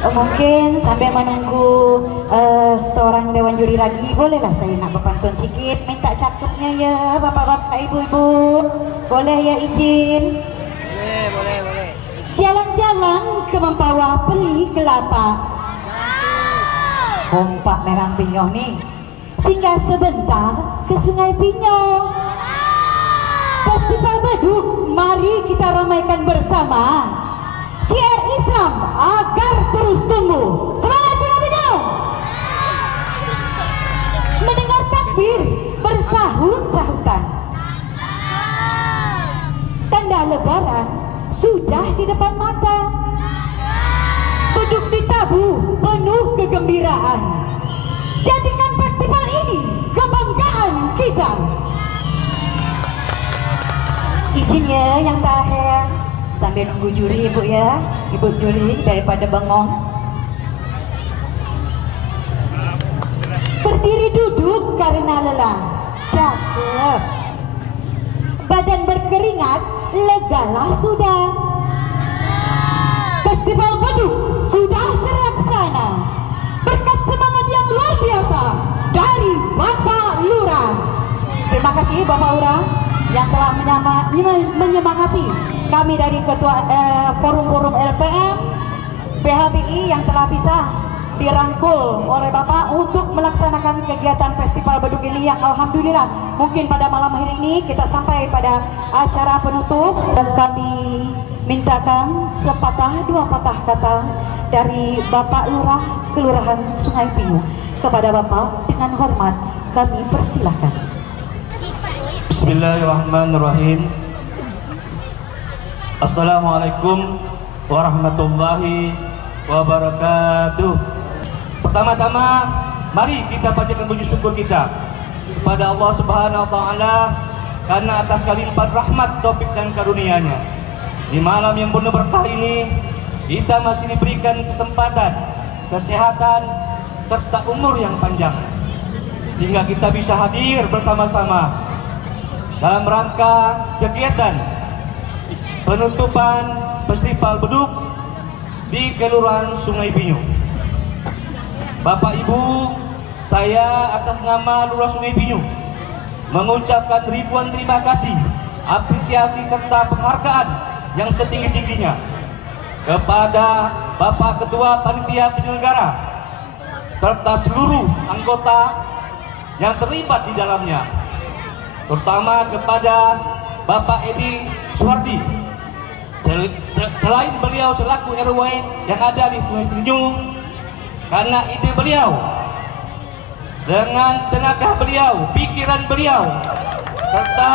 Mungkin sambil menunggu seorang dewan juri lagi, bolehlah saya nak berpantun sedikit, minta cakepnya ya bapak-bapak, ibu-ibu. Boleh ya izin? Boleh. Jalan-jalan ke Mempawah beli kelapa. Kompak memang Pinyo nih. Singgah sebentar ke Sungai Pinyo. Festival Beduk, mari kita ramaikan bersama. Syiar Islam agar terus tumbuh. Semangat Sungai Pinyo. Mendengar takbir, bersahut-sahutan. Tanda lebaran sudah di depan mata. Beduk ditabuh penuh kegembiraan. Jadikan festival ini kebanggaan kita. Izinnya yang terakhir, sambil nunggu juri ibu ya, ibu juri daripada bengong. Berdiri duduk karena lelah, cakep. Badan berkeringat, legalah sudah. Festival Beduk sudah terlaksana berkat semangat yang luar biasa dari Bapak Lurah. Terima kasih Bapak Lurah yang telah menyemangati kami dari ketua forum-forum LPM PHBI yang telah bisa dirangkul oleh Bapak untuk melaksanakan kegiatan Festival Beduk ini yang alhamdulillah mungkin pada malam hari ini kita sampai pada acara penutup. Dan kami mintakan sepatah dua patah kata dari Bapak Lurah Kelurahan Sungai Pinyo kepada Bapak, dengan hormat kami persilahkan. Bismillahirrahmanirrahim. Assalamualaikum warahmatullahi wabarakatuh. Pertama-tama mari kita panjatkan puji syukur kita kepada Allah Subhanahu wa taala karena atas kalimat rahmat, taufik dan karunia-Nya. Di malam yang penuh berkah ini kita masih diberikan kesempatan, kesehatan serta umur yang panjang sehingga kita bisa hadir bersama-sama dalam rangka kegiatan penutupan Festival Beduk di Kelurahan Sungai Pinyo. Bapak Ibu, saya atas nama Lurah Sungai Pinyo mengucapkan ribuan terima kasih, apresiasi serta penghargaan yang setinggi-tingginya kepada Bapak Ketua Panitia Penyelenggara serta seluruh anggota yang terlibat di dalamnya, terutama kepada Bapak Edi Suhardi. Selain beliau selaku RW yang ada di Sungai Pinyo, karena ide beliau, dengan tenaga beliau, pikiran beliau, serta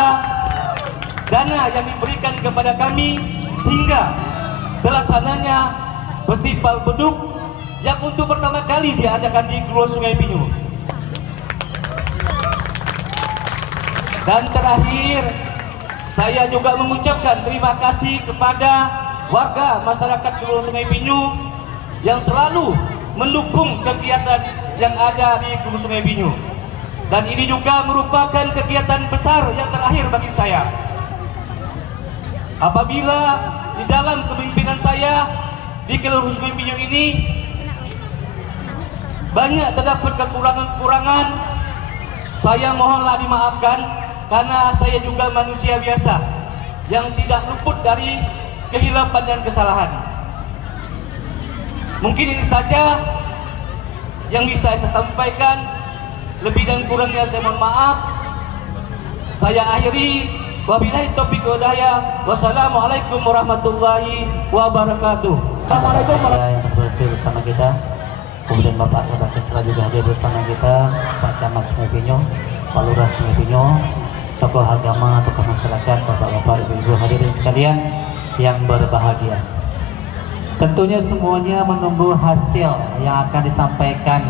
dana yang diberikan kepada kami sehingga terlaksananya Festival Beduk yang untuk pertama kali diadakan di Kelurahan Sungai Pinyo. Dan terakhir, saya juga mengucapkan terima kasih kepada warga masyarakat Kelurahan Sungai Pinyo yang selalu mendukung kegiatan yang ada di Kelurahan Sungai Pinyo. Dan ini juga merupakan kegiatan besar yang terakhir bagi saya. Apabila di dalam kepemimpinan saya di Kelurahan Sungai Pinyo ini banyak terdapat kekurangan-kekurangan, saya mohonlah dimaafkan karena saya juga manusia biasa yang tidak luput dari kehilapan dan kesalahan. Mungkin ini saja yang bisa saya sampaikan. Lebih dan kurangnya saya mohon maaf. Saya akhiri, wabillahi taufiq wal hidayah. Wassalamualaikum warahmatullahi wabarakatuh. Assalamualaikum warahmatullahi wabarakatuh. Yang bersama kita, kemudian Bapak Kabak Kesra juga hadir bersama kita, Pak Camat Sungai Pinyo, Pak Lurah Sungai Pinyo, tokoh agama, tokoh masyarakat, bapak-bapak, ibu-ibu hadirin sekalian yang berbahagia. Tentunya semuanya menunggu hasil yang akan disampaikan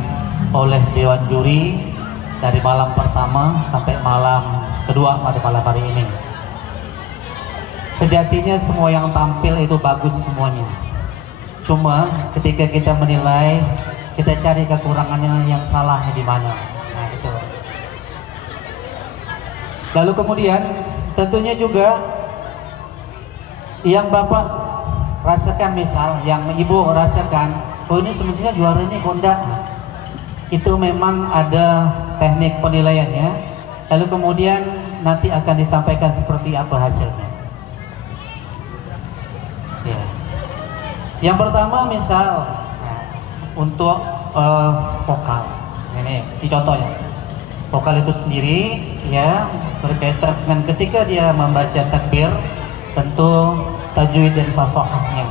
oleh Dewan Juri dari malam pertama sampai malam kedua pada malam hari ini. Sejatinya semua yang tampil itu bagus semuanya. Cuma ketika kita menilai, kita cari kekurangannya, yang salahnya di mana. Nah itu. Lalu kemudian tentunya juga yang Bapak rasakan, misal yang ibu rasakan, oh ini semestinya juara ini Honda, itu memang ada teknik penilaiannya, lalu kemudian nanti akan disampaikan seperti apa hasilnya. Ya. Yang pertama misal untuk vokal, ini contoh ya, vokal itu sendiri ya berkaitan dengan ketika dia membaca takbir, tentu tajwid dan fasahahnya,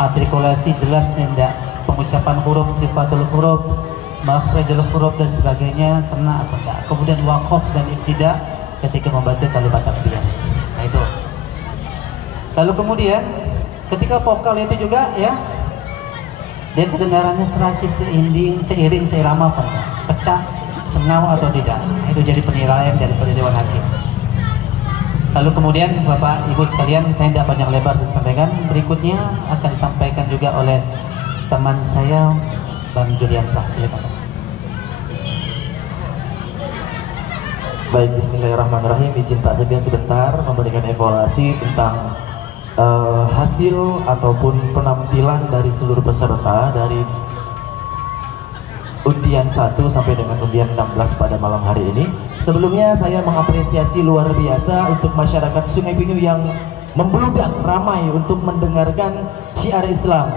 artikulasi jelas tidak, pengucapan huruf, sifatul huruf, makhrajul huruf dan sebagainya, kena apa enggak, kemudian waqaf dan ibtida ketika membaca kalimat takbir. Nah itu. Lalu kemudian ketika vokal itu juga ya, dia kedengarannya serasi, seiring, seirama apa enggak, pecah, sengau atau tidak. Nah, itu jadi penilaian dari Dewan Hakim. Lalu kemudian Bapak Ibu sekalian, saya tidak panjang lebar saya sampaikan, berikutnya akan disampaikan juga oleh teman saya Bang Julian Sah. Silakan. Baik, bismillahirrahmanirrahim. Izin Pak Sebian sebentar memberikan evaluasi tentang hasil ataupun penampilan dari seluruh peserta dari undian 1 sampai dengan undian 16 pada malam hari ini. Sebelumnya saya mengapresiasi luar biasa untuk masyarakat Sungai Pinyu yang membludak ramai untuk mendengarkan syiar Islam.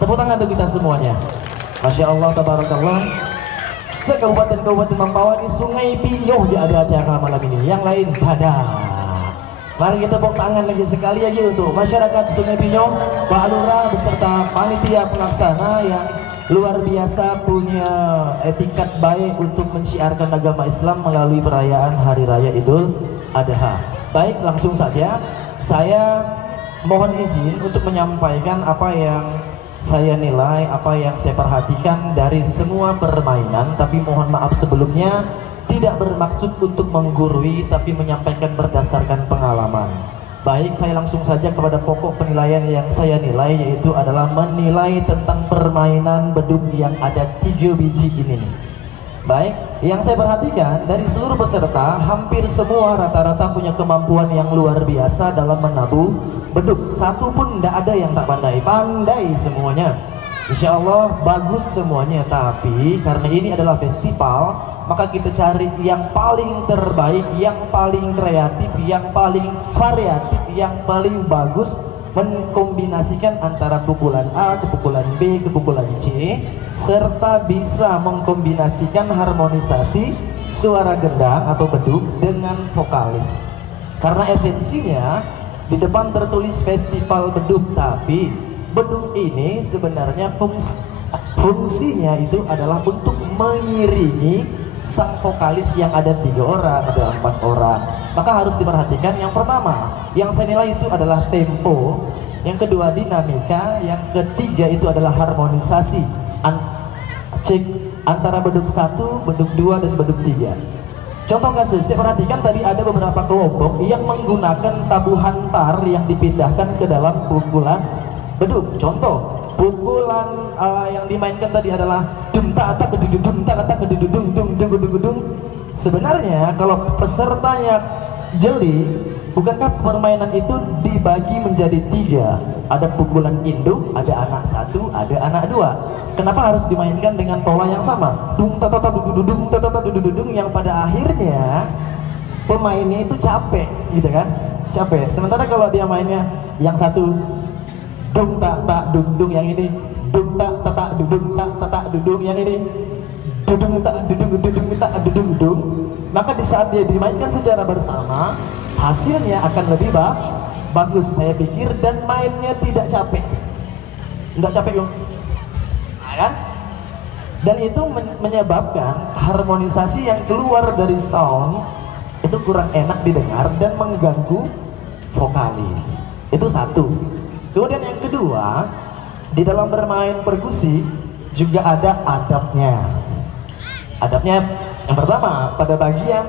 Tepuk tangan untuk kita semuanya. Masya Allah, tabarakallah. Sekabupaten-kabupaten Mempawah di Sungai Pinyu ada acara malam ini. Yang lain pada. Mari kita tepuk tangan lagi sekali lagi untuk masyarakat Sungai Pinyu, Pak Lurah beserta panitia pelaksana yang luar biasa punya etikat baik untuk mensyiarkan agama Islam melalui perayaan Hari Raya Idul Adha. Baik, langsung saja saya mohon izin untuk menyampaikan apa yang saya nilai, apa yang saya perhatikan dari semua permainan. Tapi mohon maaf sebelumnya, tidak bermaksud untuk menggurui, tapi menyampaikan berdasarkan pengalaman. Baik, saya langsung saja kepada pokok penilaian yang saya nilai, yaitu adalah menilai tentang permainan beduk yang ada 3 biji ini nih. Baik, yang saya perhatikan dari seluruh peserta, hampir semua rata-rata punya kemampuan yang luar biasa dalam menabuh beduk. Satu pun tidak ada yang tak pandai, pandai semuanya. Insya Allah bagus semuanya, tapi karena ini adalah festival, maka kita cari yang paling terbaik, yang paling kreatif, yang paling variatif, yang paling bagus, mengkombinasikan antara pukulan A ke pukulan B ke pukulan C, serta bisa mengkombinasikan harmonisasi suara gendang atau beduk dengan vokalis. Karena esensinya di depan tertulis festival beduk, tapi beduk ini sebenarnya fungsinya itu adalah untuk mengiringi sang vokalis yang ada 3 orang, ada 4 orang. Maka harus diperhatikan, yang pertama yang saya nilai itu adalah tempo, yang kedua dinamika, yang ketiga itu adalah harmonisasi cek antara beduk 1, beduk 2, dan beduk 3. Contoh kasus, saya perhatikan tadi ada beberapa kelompok yang menggunakan tabuhan tar yang dipindahkan ke dalam pukulan beduk. Contoh, pukulan yang dimainkan tadi adalah dum tak tak kedudung tak tak kedudung dung dung dung dung. Sebenarnya kalau pesertanya jeli, bukankah permainan itu dibagi menjadi 3? Ada pukulan induk, ada anak 1, ada anak 2. Kenapa harus dimainkan dengan pola yang sama? Dung tak tak dudung tak tak dudung, yang pada akhirnya pemainnya itu capek, gitu kan? Capek. Sementara kalau dia mainnya yang satu dung tak tak dung, yang ini dung tak tak dudung tak tak dudung, yang ini dudung tak dudung, maka di saat dia dimainkan secara bersama, hasilnya akan lebih bagus saya pikir, dan mainnya tidak capek, nggak capek yuk, kan? Dan itu menyebabkan harmonisasi yang keluar dari sound itu kurang enak didengar dan mengganggu vokalis. Itu satu. Kemudian yang kedua, di dalam bermain perkusi juga ada adabnya. Adabnya yang pertama pada bagian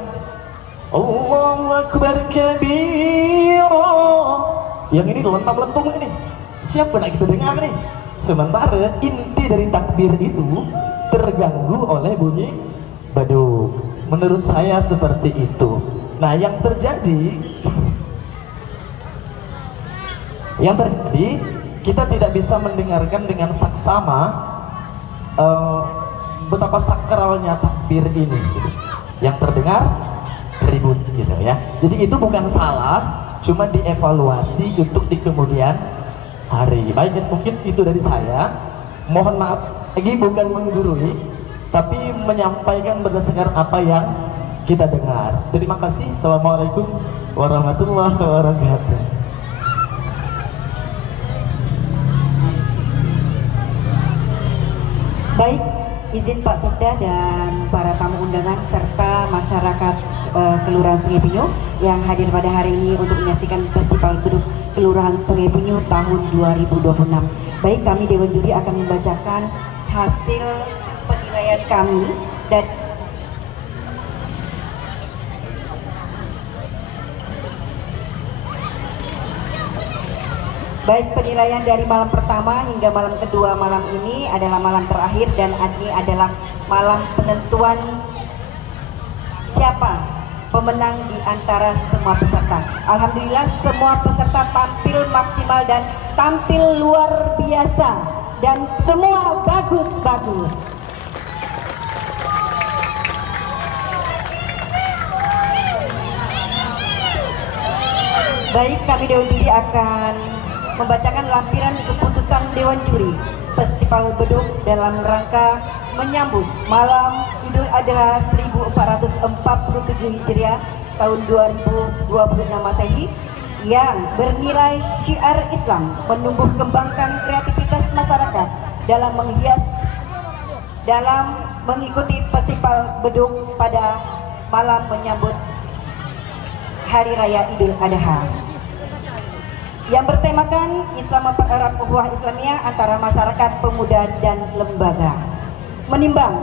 Allahu Akbar kabira. Yang ini lentam-lentung ini. Siapa nak kita dengar nih? Sementara inti dari takbir itu terganggu oleh bunyi beduk. Menurut saya seperti itu. Nah, yang terjadi kita tidak bisa mendengarkan dengan saksama betapa sakralnya takbir ini gitu. Yang terdengar ribut gitu ya. Jadi itu bukan salah, cuma dievaluasi untuk di kemudian hari. Baik, dan mungkin itu dari saya. Mohon maaf, ini bukan menggurui, tapi menyampaikan berdasarkan apa yang kita dengar. Terima kasih. Assalamualaikum warahmatullahi wabarakatuh. Baik, izin Pak Sekda dan para tamu undangan serta masyarakat Kelurahan Sungai Pinyu yang hadir pada hari ini untuk menyaksikan Festival Beduk Kelurahan Sungai Pinyu tahun 2026. Baik, kami Dewan Juri akan membacakan hasil penilaian kami dan baik, penilaian dari malam pertama hingga malam kedua malam ini adalah malam terakhir dan ini adalah malam penentuan siapa pemenang di antara semua peserta. Alhamdulillah semua peserta tampil maksimal dan tampil luar biasa dan semua bagus-bagus. Baik, kami Dewan Juri akan membacakan lampiran keputusan Dewan Juri Festival Beduk dalam rangka menyambut malam Idul Adha 1447 Hijriah tahun 2026 Masehi yang bernilai syiar Islam menumbuh kembangkan kreativitas masyarakat dalam mengikuti Festival Beduk pada malam menyambut Hari Raya Idul Adha yang bertemakan Islam mempererat ukhuwah Islamiyah antara masyarakat, pemuda, dan lembaga. Menimbang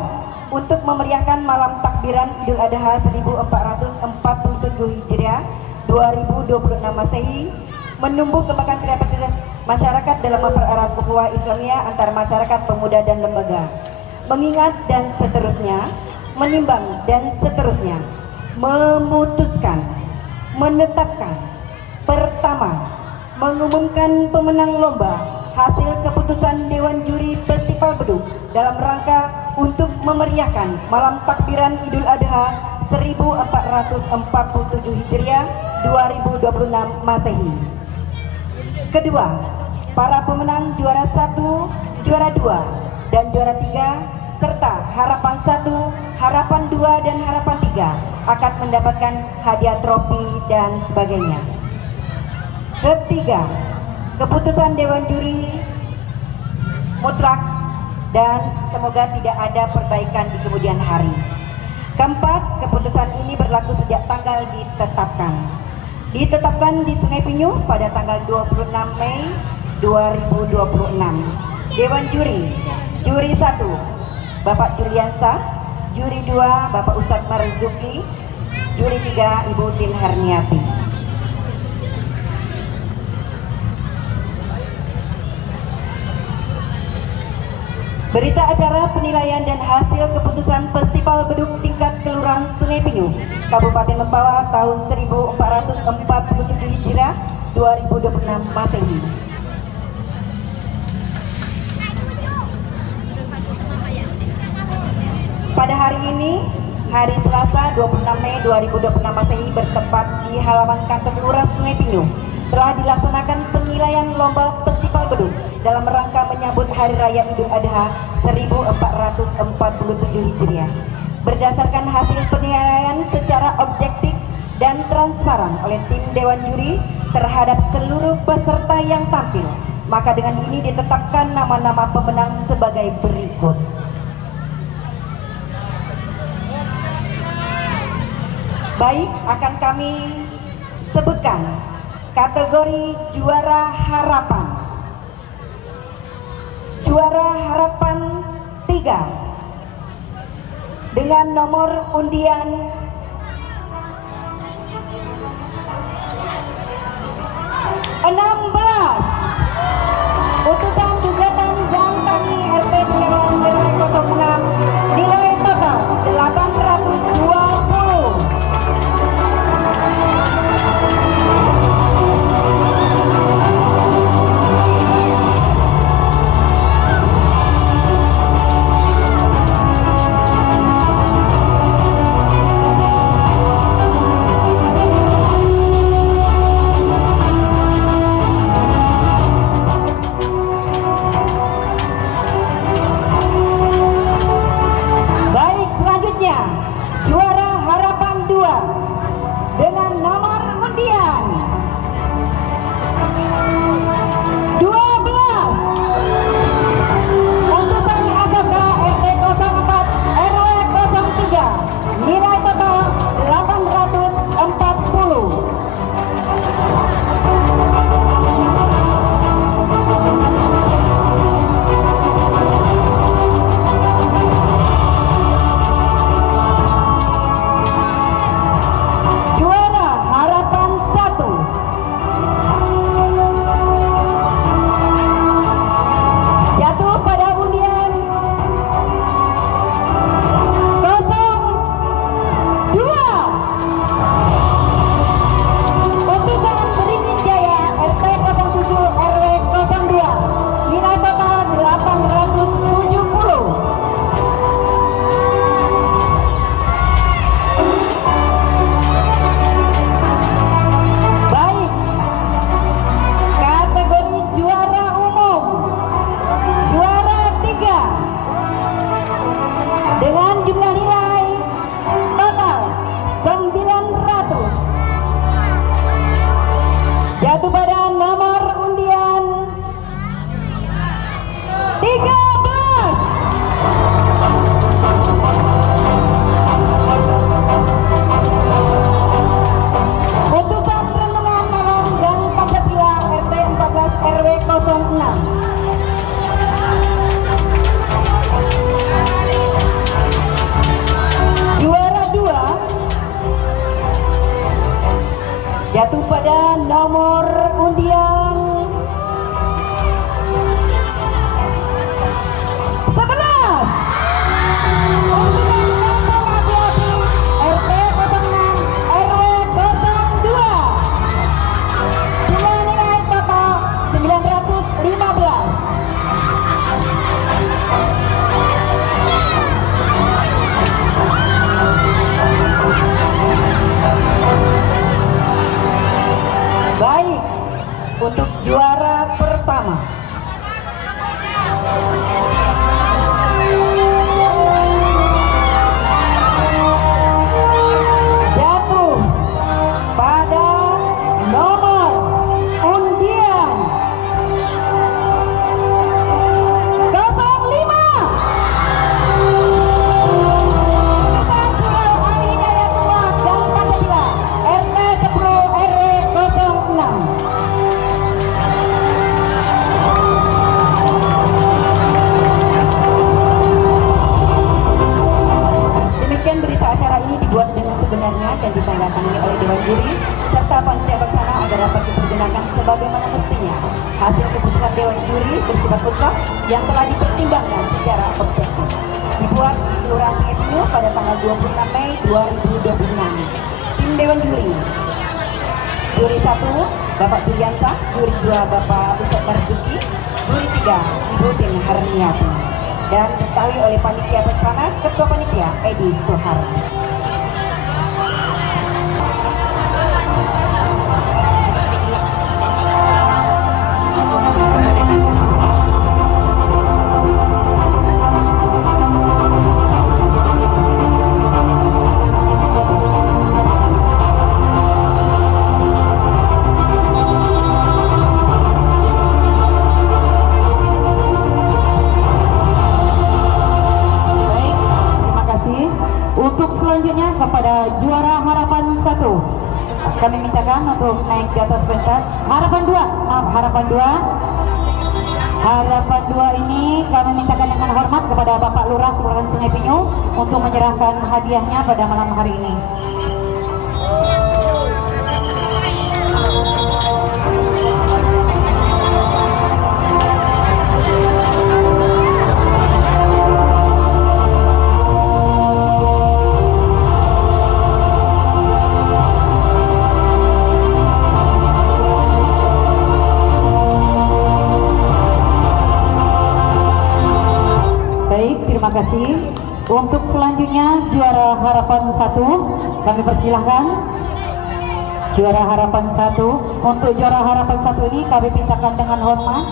untuk memeriahkan malam takbiran Idul Adha 1447 Hijriah 2026 Masehi, menumbuh kembangkan kreativitas masyarakat dalam mempererat ukhuwah Islamiyah antara masyarakat, pemuda, dan lembaga. Mengingat dan seterusnya, menimbang dan seterusnya, memutuskan, menetapkan, pertama, mengumumkan pemenang lomba hasil keputusan Dewan Juri Festival Beduk dalam rangka untuk memeriahkan malam takbiran Idul Adha 1447 Hijriah 2026 Masehi. Kedua, para pemenang juara 1, juara 2, dan juara 3 serta harapan 1, harapan 2, dan harapan 3 akan mendapatkan hadiah trofi dan sebagainya. Ketiga, keputusan Dewan Juri mutlak dan semoga tidak ada perbaikan di kemudian hari. Keempat, keputusan ini berlaku sejak tanggal ditetapkan di Sungai Pinyu pada tanggal 26 Mei 2026. Dewan Juri, Juri 1 Bapak Juliansa, Juri 2 Bapak Ustadz Marzuki, Juri 3 Ibu Tin Herniati. Berita acara penilaian dan hasil keputusan Festival Beduk tingkat Kelurahan Sungai Pinyu, Kabupaten Mempawah tahun 1447 Hijriah 2026 Masehi. Pada hari ini, hari Selasa 26 Mei 2026 Masehi bertempat di halaman kantor Lurah Sungai Pinyu, telah dilaksanakan penilaian lomba Festival Beduk dalam rangka menyambut Hari Raya Idul Adha 1447 Hijriah. Berdasarkan hasil penilaian secara objektif dan transparan oleh tim Dewan Juri terhadap seluruh peserta yang tampil, maka dengan ini ditetapkan nama-nama pemenang sebagai berikut. Baik, akan kami sebutkan kategori juara harapan. Juara harapan 3 dengan nomor undian 16. Putusan gugatan Gang Tani RT 06 nilai total 820. Putusan renungan malam Gang Pancasila RT 14 RW 06. Juara 2 jatuh pada nomor undian 11. Putusan kampung api-api RT 06 RW 02 dengan nilai total 915. Baik, untuk juara pertama jatuh pada nomor undian 05. Putusan Surau Ali Hidayatullah Gang Pancasila RT 10 RW 06. Demikian berita acara ini dibuat dengan sebenarnya dan ditandatangani oleh Dewan Juri serta panitia pelaksana agar dapat dipergunakan sebagaimana mestinya. Hasil keputusan Dewan Juri bersifat mutlak yang telah dipertimbangkan secara objektif. Dibuat di Kelurahan Sungai Pinyu pada tanggal 26 Mei 2026. Tim Dewan Juri. Juri 1 Bapak Juliansah, Juri 2 Bapak Ustadz Marzuki, Juri 3 Ibu Tin Harniati. Dan diketahui oleh panitia pelaksana Ketua Panitia Edi Soehardi. Baik, terima kasih. Untuk selanjutnya kepada juara harapan 1 kami mintakan untuk naik di atas pentas. Harapan 2, maaf, harapan 2. Harapan 2 ini kami mintakan dengan hormat kepada Bapak Lurah Kelurahan Sungai Pinyu untuk menyerahkan hadiahnya pada malam hari ini. Baik, terima kasih. Untuk selanjutnya juara harapan 1 kami persilahkan. Juara harapan 1. Untuk juara harapan 1 ini kami mintakan dengan hormat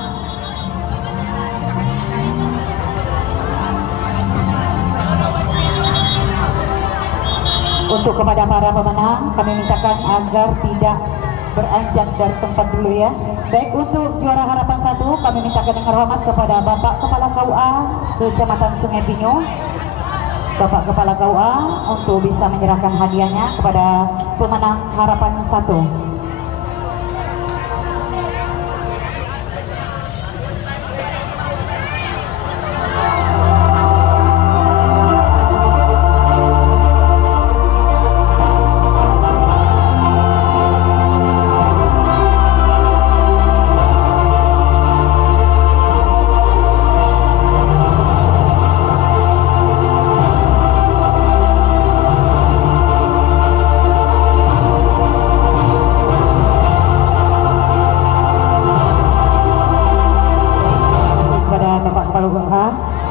untuk kepada para pemenang kami mintakan agar tidak beranjak dari tempat dulu ya. Baik, untuk juara harapan 1 kami mintakan dengan hormat kepada Bapak Kepala KUA Kecamatan Sungai Pinyu, Bapak Kepala KUA untuk bisa menyerahkan hadiahnya kepada pemenang harapan 1.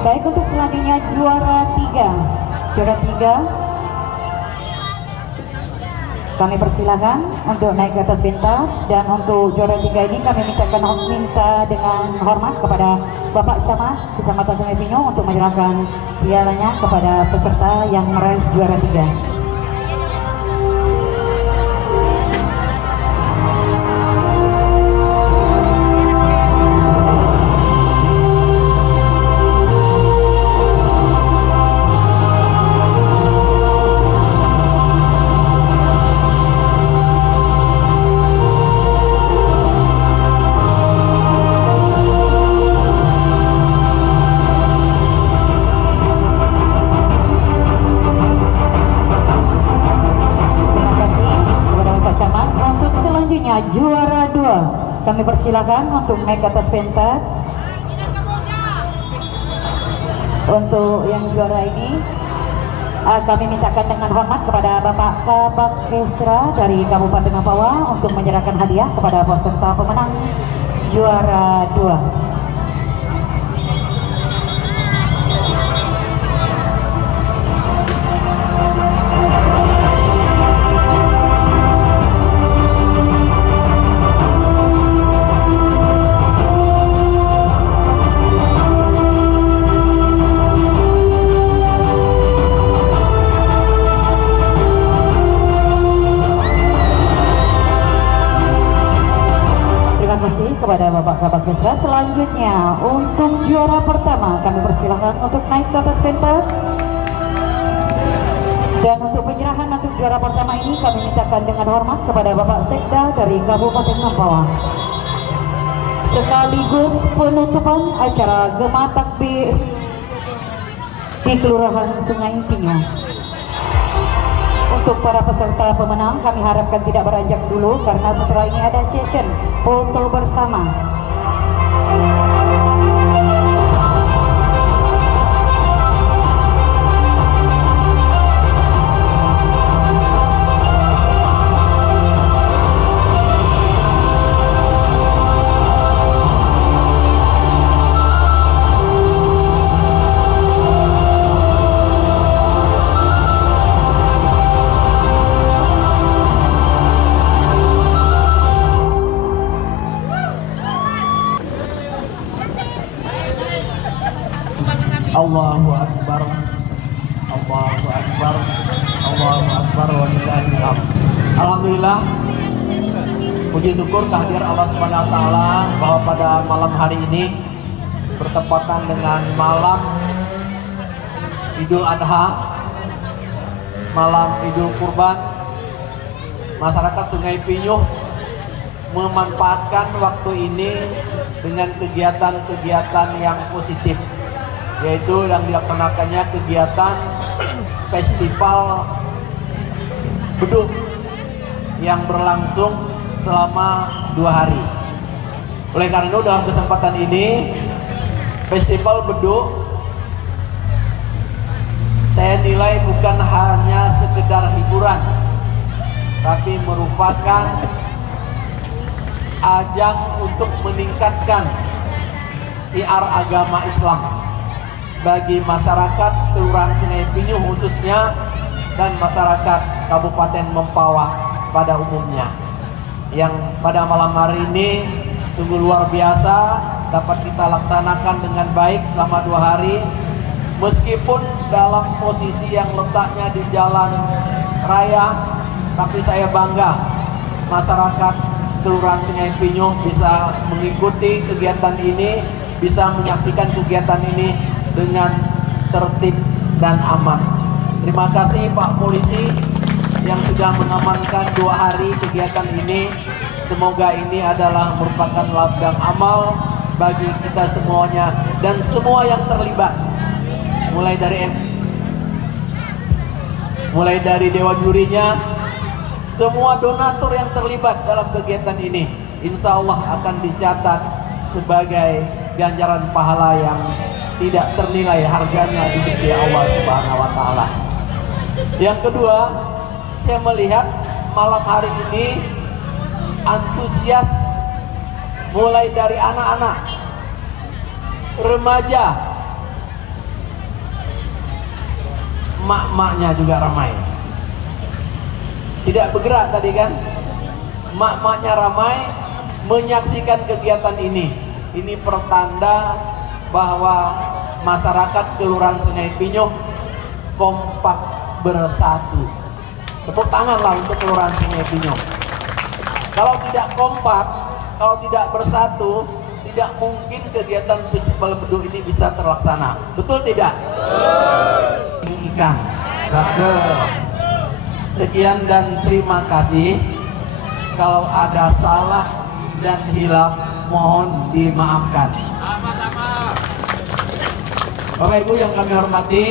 Baik, untuk selanjutnya juara 3. Juara 3 kami persilakan untuk naik ke atas pentas. Dan untuk juara 3 ini kami minta dengan hormat kepada Bapak Camat Kecamatan Sungai Pinyu untuk menyerahkan pialanya kepada peserta yang meraih juara 3. kami persilakan untuk naik ke atas pentas. Untuk yang juara ini kami mintakan dengan hormat kepada Bapak Kabak Kesra dari Kabupaten Mempawah untuk menyerahkan hadiah kepada peserta pemenang juara 2. Kepada Bapak Kabak Kesra. Selanjutnya untuk juara pertama kami persilahkan untuk naik ke atas pentas, dan untuk penyerahan untuk juara pertama ini kami mintakan dengan hormat kepada Bapak Sekda dari Kabupaten Mempawah sekaligus penutupan acara Gema Takbir di Kelurahan Sungai Pinyo. Untuk para peserta pemenang kami harapkan tidak beranjak dulu karena setelah ini ada session foto bersama. Allahu Akbar, Allahu Akbar, Allahu Akbar, walillahil hamd. Alhamdulillah, puji syukur kehadiran Allah Subhanahu wa taala bahwa pada malam hari ini bertepatan dengan malam Idul Adha, malam Idul Kurban, masyarakat Sungai Pinyuh memanfaatkan waktu ini dengan kegiatan-kegiatan yang positif, yaitu yang dilaksanakannya kegiatan festival beduk yang berlangsung selama 2 hari. Oleh karena itu dalam kesempatan ini festival beduk saya nilai bukan hanya sekedar hiburan, tapi merupakan ajang untuk meningkatkan syiar agama Islam bagi masyarakat Kelurahan Sungai Pinyuh khususnya dan masyarakat Kabupaten Mempawah pada umumnya, yang pada malam hari ini sungguh luar biasa dapat kita laksanakan dengan baik selama 2 hari, meskipun dalam posisi yang letaknya di jalan raya, tapi saya bangga masyarakat Kelurahan Sungai Pinyuh bisa mengikuti kegiatan ini, bisa menyaksikan kegiatan ini dengan tertib dan aman. Terima kasih Pak Polisi yang sudah mengamankan 2 hari kegiatan ini. Semoga ini adalah merupakan ladang amal bagi kita semuanya dan semua yang terlibat, mulai dari dewan jurinya, semua donatur yang terlibat dalam kegiatan ini, insya Allah akan dicatat sebagai ganjaran pahala yang tidak ternilai harganya di sisi Allah Subhanahu wa taala. Yang kedua, saya melihat malam hari ini antusias mulai dari anak-anak, remaja, mak-maknya juga ramai. Tidak bergerak tadi kan? Mak-maknya ramai menyaksikan kegiatan ini. Ini pertanda bahwa masyarakat Kelurahan Sungai Pinyuh kompak bersatu. Tepuk tanganlah untuk Kelurahan Sungai Pinyuh. Kalau tidak kompak, kalau tidak bersatu, tidak mungkin kegiatan festival beduk ini bisa terlaksana. Betul tidak? Ikan. Sekian dan terima kasih. Kalau ada salah dan hilaf mohon dimaafkan. Bapak Ibu yang kami hormati,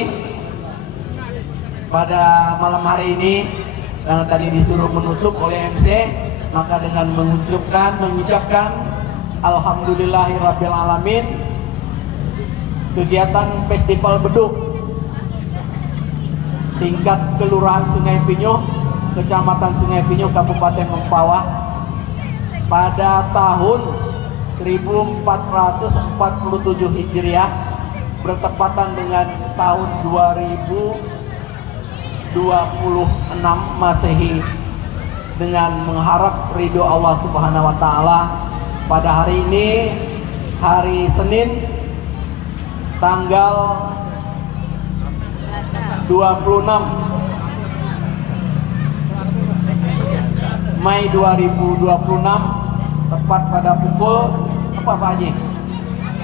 pada malam hari ini yang tadi disuruh menutup oleh MC, maka dengan mengucapkan Alhamdulillahirrabbilalamin, kegiatan Festival Beduk tingkat Kelurahan Sungai Pinyuh, Kecamatan Sungai Pinyuh, Kabupaten Mempawah pada tahun 1447 Hijriah bertepatan dengan tahun 2026 Masehi, dengan mengharap ridho Allah Subhanahu wa taala. Pada hari ini, hari Senin tanggal 26 Mei 2026, tepat pada pukul apa Pak Haji?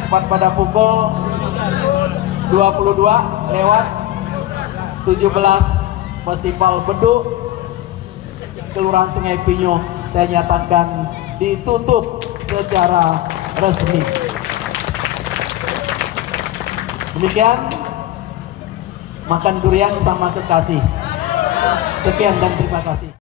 Tepat pada pukul 22:17, Festival Beduk Kelurahan Sungai Pinyuh saya nyatakan ditutup secara resmi. Demikian, makan durian sama kekasih. Sekian dan terima kasih.